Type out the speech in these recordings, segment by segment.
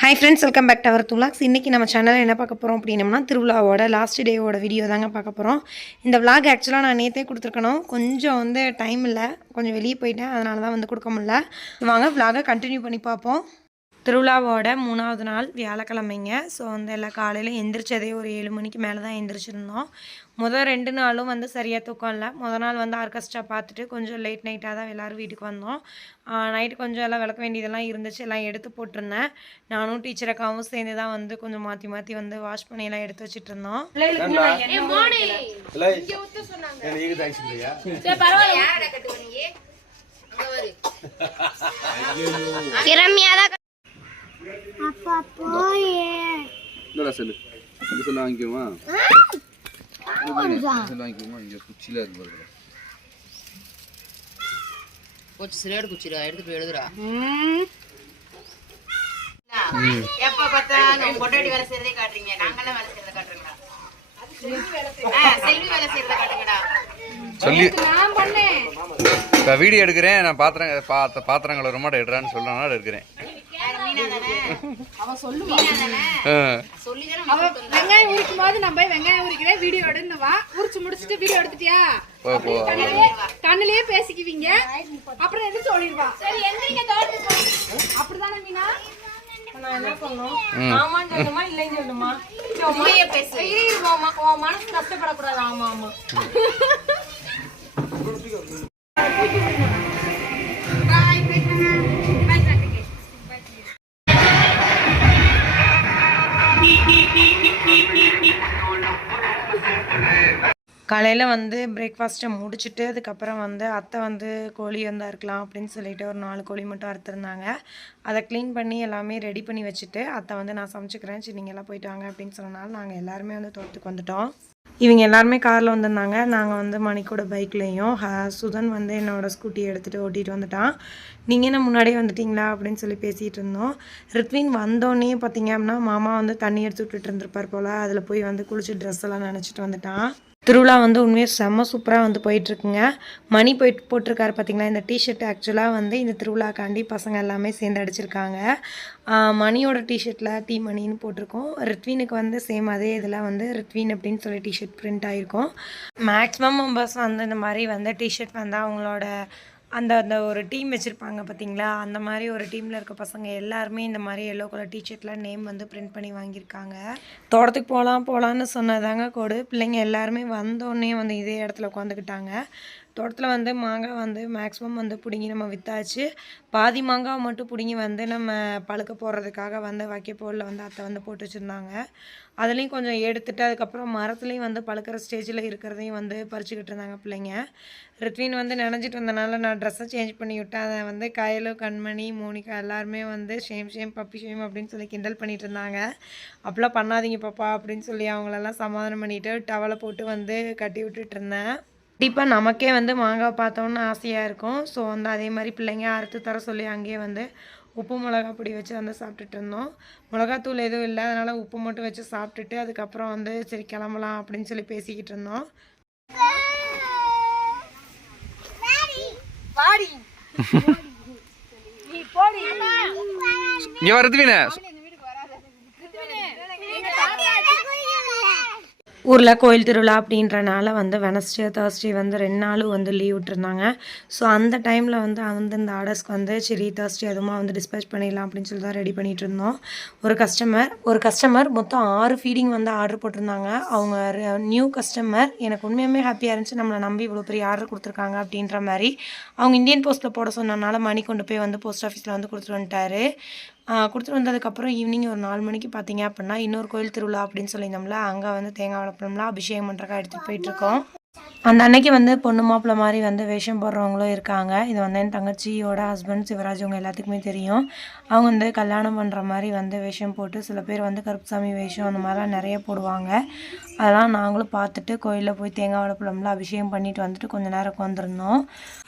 Hi friends welcome back to our துலாக்ஸ் இன்றைக்கி நம்ம சேனலில் என்ன பார்க்க போகிறோம் அப்படின்னம்னா திருவிழாவோட லாஸ்ட் டேவோட வீடியோ தாங்க பார்க்க போகிறோம் இந்த விளாக் ஆக்சுவலாக நான் நேற்றே கொடுத்துருக்கணும். கொஞ்சம் வந்து டைம் இல்லை. கொஞ்சம் வெளியே போயிட்டேன். அதனால தான் வந்து கொடுக்க முடில வாங்க விளாகை கண்டினியூ பண்ணி பார்ப்போம். திருவிழாவோட மூணாவது நாள் வியாழக்கிழமைங்க. ஸோ வந்து எல்லாம் காலையில் எந்திரிச்சதே ஒரு ஏழு மணிக்கு மேலே தான் எந்திரிச்சிருந்தோம். முதல் ரெண்டு நாளும் வந்து சரியாக தூக்கம் இல்லை. முதல் நாள் வந்து ஆர்கெஸ்ட்ரா பார்த்துட்டு கொஞ்சம் லேட் நைட்டாக தான் எல்லோரும் வீட்டுக்கு வந்தோம். நைட்டு கொஞ்சம் எல்லாம் விளக்க வேண்டியதெல்லாம் இருந்துச்சு. எல்லாம் எடுத்து போட்டிருந்தேன். நானும் டீச்சர் அக்காவும் சேர்ந்து தான் வந்து கொஞ்சம் மாற்றி மாற்றி வந்து வாஷ் பண்ணி எல்லாம் எடுத்து வச்சுட்டு இருந்தோம் இல்லடா செல்லு? இந்த செல்லு வாங்கிக்குமா? செல்லு வாங்கிக்குமா? இங்கே குச்சியில் இருக்கு பாருங்க. சிலேடு குச்சிடா எடுத்து போய் எழுதுடா. எப்ப பார்த்தாலும் பொட்டாட்டி வேலை செய்யறதே காட்டுறீங்க. நாங்கெல்லாம் வேலை செய்யறத காட்டுறீங்களா ஆ, செல்வி வேலை செய்யறத காட்டுங்கடா. சொல்லி இப்போ வீடியோ எடுக்கிறேன் நான் பாத்திரம் பாத்த பாத்திரங்களை ரொம்ப எடுறான்னு சொல்லணும்னா எடுக்கிறேன். வெங்காயம் உரிக்கும் போது நான் போய் வெங்காயம் உரிக்கிறேன் வீடியோ எடுன்னு வா. உரிச்சு முடிச்சுட்டு வீடியோ எடுத்துட்டியா? கண்ணிலேயே பேசிக்குவீங்க. அப்புறம் எதுவும் சொல்லிடுவா? அப்படிதானே மீனா? மனசு கஷ்டப்படக்கூடாது. ஆமா ஆமா. காலையில் வந்து பிரேக்ஃபாஸ்ட்டை முடிச்சுட்டு அதுக்கப்புறம் வந்து அத்தை வந்து கோழி வந்தால் இருக்கலாம் அப்படின்னு சொல்லிட்டு ஒரு நாலு கோழி மட்டும் அறுத்துருந்தாங்க. அதை க்ளீன் பண்ணி எல்லாமே ரெடி பண்ணி வச்சுட்டு அத்தை வந்து நான் சமைச்சுக்கிறேன். சரி நீங்கள் எல்லாம் போயிட்டு வாங்க அப்படின்னு சொன்னாலும் நாங்கள் எல்லாருமே வந்து தோட்டத்துக்கு வந்துட்டோம். இவங்க எல்லாருமே காரில் வந்திருந்தாங்க. நாங்கள் வந்து மணிக்கூட பைக்லேயும் சுதன் வந்து என்னோடய ஸ்கூட்டி எடுத்துகிட்டு ஓட்டிகிட்டு வந்துட்டான். நீங்கள் என்ன முன்னாடியே வந்துட்டிங்களா அப்படின்னு சொல்லி பேசிகிட்டு இருந்தோம். ரித்வின் வந்தோடனே பார்த்தீங்க அப்படின்னா மாமா வந்து தண்ணி எடுத்து விட்டுட்டு இருந்திருப்பார் போல். அதில் போய் வந்து குளிச்சு ட்ரெஸ் எல்லாம் நினச்சிட்டு வந்துட்டான். திருவிழா வந்து உண்மையாக செம்ம சூப்பராக வந்து போயிட்டுருக்குங்க. மணி போயிட்டு போட்டிருக்காரு பார்த்தீங்களா இந்த டிஷர்ட் ஆக்சுவலாக வந்து இந்த திருவிழாக்காண்டி பசங்க எல்லாமே சேர்ந்து அடிச்சிருக்காங்க. மணியோட டிஷர்ட்டில் டீ மணின்னு போட்டிருக்கோம். ரித்வினுக்கு வந்து சேம் அதே இதில் வந்து ரித்வின் அப்படின்னு சொல்லி டிஷர்ட் பிரிண்ட் ஆகிருக்கும் மேக்ஸிமம் மெம்பர்ஸ் வந்து இந்த மாதிரி வந்து டிஷர்ட் வந்து அவங்களோட அந்த அந்த ஒரு டீம் வச்சுருப்பாங்க பார்த்தீங்களா அந்த மாதிரி ஒரு டீமில் இருக்க பசங்க எல்லாருமே இந்த மாதிரி எல்லோ கலர் டிஷர்ட்லாம் நேம் வந்து பிரிண்ட் பண்ணி வாங்கியிருக்காங்க. தோட்டத்துக்கு போகலாம் போகலான்னு சொன்னதாங்க கோடு. பிள்ளைங்க எல்லாருமே வந்தோடனே வந்து இதே இடத்துல உட்காந்துக்கிட்டாங்க தோட்டத்தில் வந்து மாங்காய் வந்து மேக்ஸிமம் வந்து பிடுங்கி நம்ம விற்றாச்சு பாதி மாங்காவை மட்டும் பிடுங்கி வந்து நம்ம பழுக்க போடுறதுக்காக வந்து வைக்கப்போலில் வந்து அத்தை வந்து போட்டு வச்சுருந்தாங்க. அதுலேயும் கொஞ்சம் எடுத்துட்டு அதுக்கப்புறம் மரத்துலேயும் வந்து பழுக்கிற ஸ்டேஜில் இருக்கிறதையும் வந்து பறிச்சுக்கிட்டு இருந்தாங்க பிள்ளைங்க. ரித்வின் வந்து நினைஞ்சிட்டு வந்தனால நான் ட்ரெஸ்ஸை சேஞ்ச் பண்ணி விட்டேன். அதை வந்து கயலு கண்மணி மோனிகா எல்லாருமே வந்து ஷேம் ஷேம் பப்பி ஷேம் அப்படின்னு சொல்லி கிண்டல் பண்ணிட்டு இருந்தாங்க. அப்போலாம் பண்ணாதீங்க பாப்பா அப்படின்னு சொல்லி அவங்களெல்லாம் சமாதானம் பண்ணிவிட்டு டவலை போட்டு வந்து கட்டி விட்டுட்டு இருந்தேன். கண்டிப்பாக நமக்கே வந்து மாங்காய் பார்த்தோன்னு ஆசையாக இருக்கும். ஸோ வந்து அதே மாதிரி பிள்ளைங்க அறுத்து தர சொல்லி அங்கேயே வந்து உப்பு மிளகா பொடி வச்சு வந்து சாப்பிட்டுட்டு இருந்தோம் மிளகாத்தூள் எதுவும் இல்லை அதனால் உப்பு மட்டும் வச்சு சாப்பிட்டுட்டு அதுக்கப்புறம் வந்து சரி கிளம்பலாம் அப்படின்னு சொல்லி பேசிக்கிட்டு இருந்தோம் இங்கே வருதுவீன ஊரில் கோயில் திருவிழா அப்படின்றனால வந்து வெனஸ்டே தேர்ஸ்டே வந்து ரெண்டு நாளும் வந்து லீவ் விட்டுருந்தாங்க. ஸோ அந்த டைமில் வந்து அந்தந்த ஆர்டர்ஸ்க்கு வந்து சரி தேர்ஸ்டே அதுமா வந்து டிஸ்பேச் பண்ணிடலாம் அப்படின்னு சொல்லி தான் ரெடி பண்ணிகிட்டு இருந்தோம். ஒரு கஸ்டமர் ஒரு கஸ்டமர் மொத்தம் ஆறு ஃபீடிங் வந்து ஆர்டர் போட்டிருந்தாங்க. அவங்க நியூ கஸ்டமர் எனக்கு உண்மையுமே ஹாப்பியாக இருந்துச்சு. நம்மளை நம்பி இவ்வளோ பெரிய ஆர்டர் கொடுத்துருக்காங்க அப்படின்ற மாதிரி. அவங்க இந்தியன் போஸ்ட்டில் போட சொன்னனால மணி கொண்டு போய் வந்து போஸ்ட் ஆஃபீஸில் வந்து கொடுத்துட்டு வந்துட்டாரு. கொடுத்துட்டு வந்ததுக்கப்புறம் ஈவினிங் ஒரு நாலு மணிக்கு பார்த்தீங்க அப்படின்னா இன்னொரு கோயில் திருவிழா அப்படின்னு சொல்லியிருந்தோம்ல அங்கே வந்து தேங்காய் வளப்பணம்லாம் அபிஷேகம் பண்ணுறக்கா எடுத்துகிட்டு போயிட்டுருக்கோம் அந்த அன்னைக்கு வந்து பொண்ணு மாப்பிள்ளை மாதிரி வந்து வேஷம் போடுறவங்களும் இருக்காங்க. இது வந்து என் தங்கச்சியோட ஹஸ்பண்ட் சிவராஜ் அவங்க எல்லாத்துக்குமே தெரியும். அவங்க வந்து கல்யாணம் பண்ணுற மாதிரி வந்து வேஷம் போட்டு சில பேர் வந்து கருப்புசாமி வேஷம் அந்த மாதிரிலாம் நிறைய போடுவாங்க. அதெல்லாம் நாங்களும் பார்த்துட்டு கோயிலில் போய் தேங்காய் வளப்பழம்லாம் அபிஷேகம் பண்ணிட்டு வந்துட்டு கொஞ்ச நேரம் உட்காந்துருந்தோம்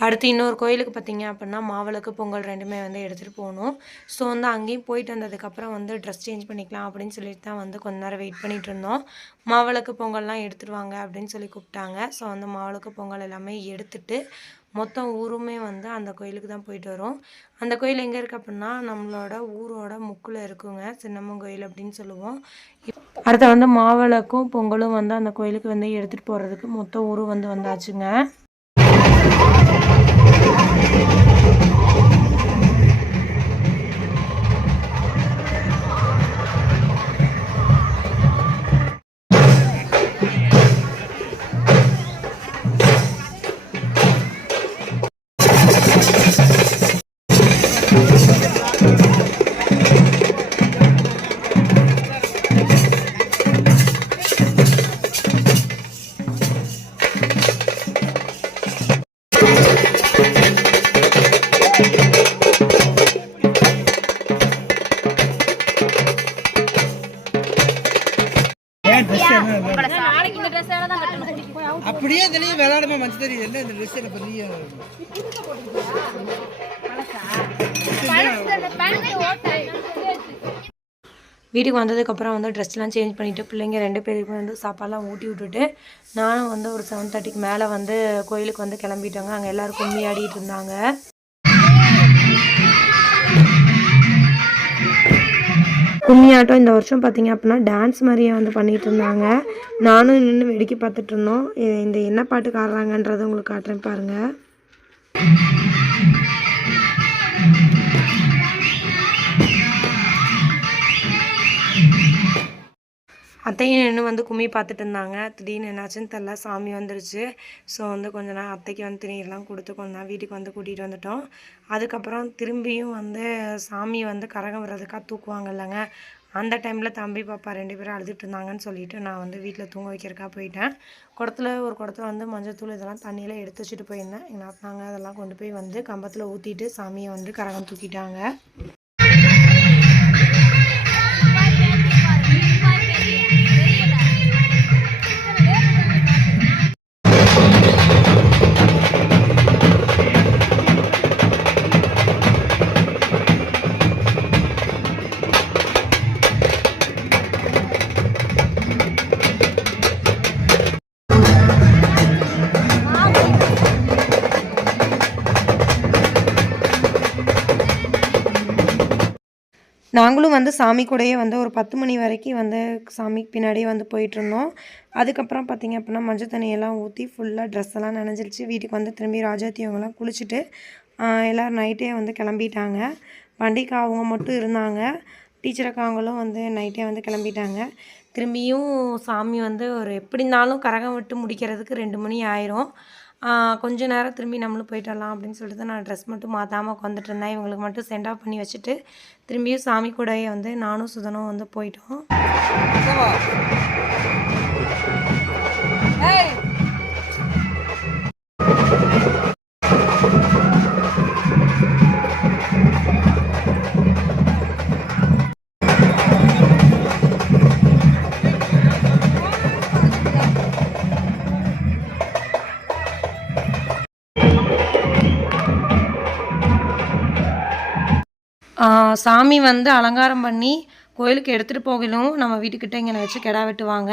அடுத்து இன்னொரு கோயிலுக்கு பார்த்தீங்க அப்படின்னா மாவிளக்கு பொங்கல் ரெண்டுமே வந்து எடுத்துகிட்டு போகணும். ஸோ வந்து அங்கேயும் போயிட்டு வந்ததுக்கப்புறம் வந்து ட்ரெஸ் சேஞ்ச் பண்ணிக்கலாம் அப்படின்னு சொல்லிட்டு தான் வந்து கொஞ்ச நேரம் வெயிட் பண்ணிட்டு இருந்தோம். மாவிளக்கு பொங்கல்லாம் எடுத்துட்டு வாங்க அப்படின்னு சொல்லி கூப்பிட்டாங்க. ஸோ வந்து மாவிளக்கு பொங்கல் எல்லாமே எடுத்துட்டு மொத்தம் ஊருமே வந்து அந்த கோயிலுக்கு தான் போயிட்டு வரும். அந்த கோயில் எங்கே இருக்குது அப்படின்னா நம்மளோட ஊரோட முக்கில் இருக்குங்க. சின்னம்மன் கோயில் அப்படின்னு சொல்லுவோம். அடுத்து வந்து மாவிளக்கும் பொங்கலும் வந்து அந்த கோயிலுக்கு வந்து எடுத்துகிட்டு போகிறதுக்கு மொத்த ஊரும் வந்து வந்தாச்சுங்க. அப்படியே இதுலயும் விளையாடுமா மஞ்சள் தெரியுது என்ன இந்த ட்ரெஸ் என்ன பெரிய வீட்டுக்கு வந்ததுக்கப்புறம் வந்து ட்ரெஸ்லாம் சேஞ்ச் பண்ணிவிட்டு பிள்ளைங்க ரெண்டு பேருக்கும் வந்து சாப்பாடுலாம் ஊட்டி விட்டுட்டு நானும் வந்து ஒரு செவன் தேர்ட்டிக்கு மேலே வந்து கோயிலுக்கு வந்து கிளம்பிட்டோங்க. அங்கே எல்லோரும் கும்மி ஆடிட்டு இருந்தாங்க. கும்மியாட்டம் இந்த வருஷம் பார்த்தீங்க அப்படின்னா டான்ஸ் மாதிரியே வந்து பண்ணிகிட்டு இருந்தாங்க. நானும் நின்று வேடிக்கை பார்த்துட்டு இருந்தோம். இந்த என்ன பாட்டுக்கு ஆடுறாங்கன்றதை உங்களுக்கு காட்டுறேன் பாருங்கள் அத்தையும் நின்று வந்து கும்மி பார்த்துட்டு இருந்தாங்க. திடீர்னு என்னாச்சுன்னு தெரில சாமி வந்துருச்சு. ஸோ வந்து கொஞ்ச நேரம் அத்தைக்கு வந்து திணியெல்லாம் கொடுத்து கொஞ்ச நாள் வீட்டுக்கு வந்து கூட்டிகிட்டு வந்துட்டோம். அதுக்கப்புறம் திரும்பியும் வந்து சாமி வந்து கரகம் விடுறதுக்காக தூக்குவாங்க இல்லைங்க அந்த டைமில் தம்பி பாப்பா ரெண்டு பேரும் அழுதுட்டு இருந்தாங்கன்னு சொல்லிட்டு நான் வந்து வீட்டில் தூங்க வைக்கிறக்கா போயிட்டேன். குடத்துல ஒரு குடத்துல வந்து மஞ்சத்தூள் இதெல்லாம் தண்ணியில் எடுத்து வச்சுட்டு போயிருந்தேன். எங்கள் நாத்தனாங்க அதெல்லாம் கொண்டு போய் வந்து கம்பத்தில் ஊற்றிட்டு சாமியை வந்து கரகம் தூக்கிட்டாங்க. நாங்களும் வந்து சாமி கூடயே வந்து ஒரு பத்து மணி வரைக்கும் வந்து சாமிக்கு பின்னாடியே வந்து போயிட்டுருந்தோம். அதுக்கப்புறம் பார்த்திங்க அப்படின்னா மஞ்சள் தண்ணியெல்லாம் ஊற்றி ஃபுல்லாக ட்ரெஸ் எல்லாம் நனைஞ்சிருச்சு. வீட்டுக்கு வந்து திரும்பி ராஜாத்தி அவங்கெல்லாம் குளிச்சுட்டு எல்லோரும் நைட்டே வந்து கிளம்பிட்டாங்க. வண்டிக்கு அவங்க மட்டும் இருந்தாங்க. டீச்சருக்காங்களும் வந்து நைட்டே வந்து கிளம்பிட்டாங்க. திரும்பியும் சாமி வந்து ஒரு எப்படி இருந்தாலும் கரகம் விட்டு முடிக்கிறதுக்கு ரெண்டு மணி ஆயிரும். கொஞ்ச நேரம் திரும்பி நம்மளும் போயிட்டு வரலாம் அப்படின்னு சொல்லிட்டு தான் நான் ட்ரெஸ் மட்டும் மாற்றாமல் உட்காந்துட்டு இருந்தேன். இவங்களுக்கு மட்டும் சென்ட் ஆஃப் பண்ணி வச்சுட்டு திரும்பியும் சாமி கூடயே வந்து நானும் சுதனும் வந்து போயிட்டோம். சாமி வந்து அலங்காரம் பண்ணி கோயிலுக்கு எடுத்துகிட்டு போகலும் நம்ம வீட்டுக்கிட்ட இங்கே வச்சு கிடா வெட்டுவாங்க.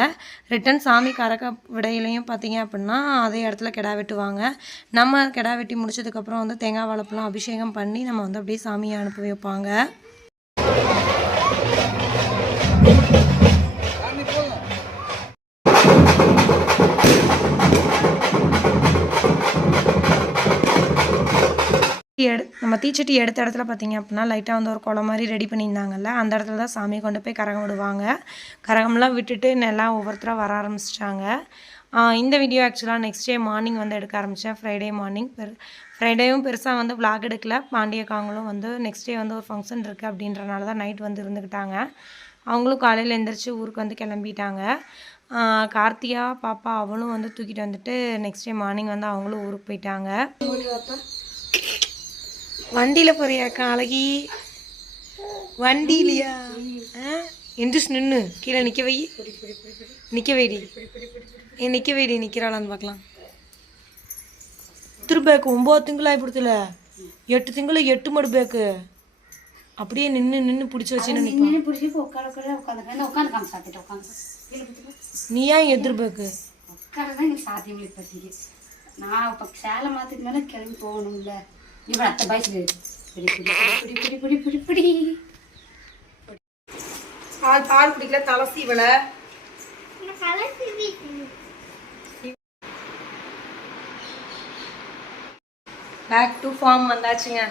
ரிட்டன் சாமி கறக்க விடையிலையும் பார்த்தீங்க அப்படின்னா அதே இடத்துல கிடா வெட்டுவாங்க. நம்ம கிடா வெட்டி முடிச்சதுக்கப்புறம் வந்து தேங்காய் வாழைப்பழம் அபிஷேகம் பண்ணி நம்ம வந்து அப்படியே சாமியை அனுப்பி வைப்பாங்க. எடு நம்ம தீச்சட்டி எடுத்த இடத்துல பார்த்தீங்க அப்படின்னா லைட்டாக வந்து ஒரு குளம் மாதிரி ரெடி பண்ணியிருந்தாங்கல்ல அந்த இடத்துல தான் சாமியை கொண்டு போய் கரகம் விடுவாங்க. கரகம்லாம் விட்டுட்டு எல்லாம் ஒவ்வொருத்தராக வர ஆரம்பிச்சிட்டாங்க. இந்த வீடியோ ஆக்சுவலாக நெக்ஸ்ட் டே மார்னிங் வந்து எடுக்க ஆரம்பித்தேன் ஃப்ரைடே மார்னிங் பெரு ஃப்ரைடேவும் பெருசாக வந்து விளாக் எடுக்கல. பாண்டியக்காங்களும் வந்து நெக்ஸ்ட் டே வந்து ஒரு ஃபங்க்ஷன் இருக்குது அப்படின்றனால தான் நைட் வந்து இருந்துக்கிட்டாங்க அவங்களும் காலையில் எழுந்திரிச்சு ஊருக்கு வந்து கிளம்பிட்டாங்க. கார்த்தியா பாப்பா அவளும் வந்து தூக்கிட்டு வந்துட்டு நெக்ஸ்ட் டே மார்னிங் வந்து அவங்களும் ஊருக்கு போயிட்டாங்க. வண்டியில் போறியாக்கா அழகி வண்டியிலையா? எந்திரிச்சு நின்று கீழே நிற்க வை. நிற்க வைடி ஏ நிற்க வைடி நிற்கிறாளான்னு பார்க்கலாம் எத்தனை பேக்கு ஒம்பது திங்களா இப்படித்துல? எட்டு திங்கள எட்டு மடு பேக்கு. அப்படியே நின்று நின்று பிடிச்சி உட்காந்து. நீ ஏன் எதிர் பேக்கு? நான் இப்போ சேலை மாத்திக்கு மேலே கிளம்பி போகணும்ல. இவன் அத்தை பாய்ச்சி பிடி பிடி பிடி பிடி பிடி பிடி பிடி பால் பால் குடிக்கல தலசி இவளை. பேக் டு ஃபார்ம் வந்தாச்சுங்க.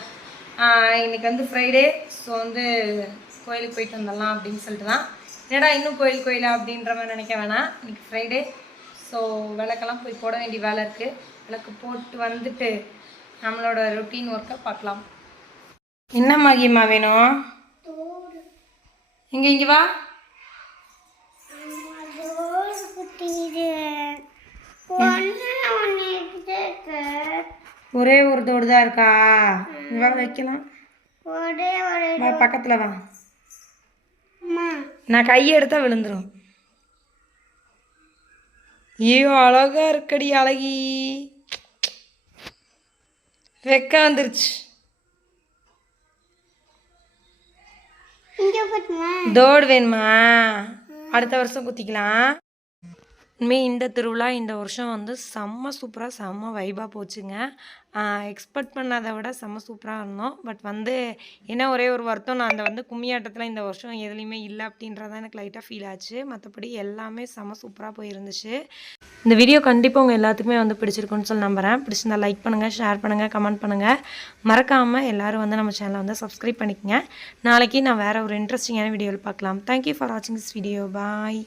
இன்றைக்கி இன்னைக்கு வந்து ஃப்ரைடே ஸோ வந்து கோயிலுக்கு போயிட்டு வந்துடலாம் அப்படின்னு சொல்லிட்டு தான். என்னடா இன்னும் கோயில் கோயிலா அப்படின்ற மாதிரி நினைக்க வேணாம். இன்னைக்கு ஃப்ரைடே ஸோ விளக்கெல்லாம் போய் போட வேண்டிய வேலை இருக்குது விளக்கு போட்டு வந்துட்டு நம்மளோட ரொட்டீன் ஒர்க்கை பார்க்கலாம். என்ன மகிமா வேணும்? இங்கே இங்கே வா. ஒரே ஒரு தோடு தான் இருக்கா வா வைக்கலாம். வா பக்கத்தில் வா. நான் கையை எடுத்தா விழுந்துரும். ஐயோ அழகா இருக்கடி அழகி. வெக்க வந்துருச்சு தோடு வேணுமா? அடுத்த வருஷம் குத்திக்கலாம். உண்மை இந்த திருவிழா இந்த வருஷம் வந்து செம்ம சூப்பராக செம்ம வைபாக போச்சுங்க. எக்ஸ்பெக்ட் பண்ணதை விட செம்ம சூப்பராக இருந்தோம். பட் வந்து என்ன ஒரே ஒரு வருத்தம் நான் அந்த வந்து கும்மியாட்டத்தில் இந்த வருஷம் எதுலேயுமே இல்லை அப்படின்றதான் எனக்கு லைட்டாக ஃபீல் ஆச்சு. மற்றபடி எல்லாமே செம்ம சூப்பராக போயிருந்துச்சு. இந்த வீடியோ கண்டிப்பாக உங்கள் எல்லாத்துக்குமே வந்து பிடிச்சிருக்குன்னு சொல்லி நம்புகிறேன் பிடிச்சிருந்தா லைக் பண்ணுங்கள் ஷேர் பண்ணுங்கள் கமெண்ட் பண்ணுங்கள் மறக்காமல் எல்லோரும் வந்து நம்ம சேனலை வந்து சப்ஸ்கிரைப் பண்ணிக்கங்க. நாளைக்கு நான் வேறு ஒரு இன்ட்ரெஸ்டிங்கான வீடியோவில் பார்க்கலாம். தேங்க்யூ ஃபார் வாட்சிங் திஸ் வீடியோ பாய்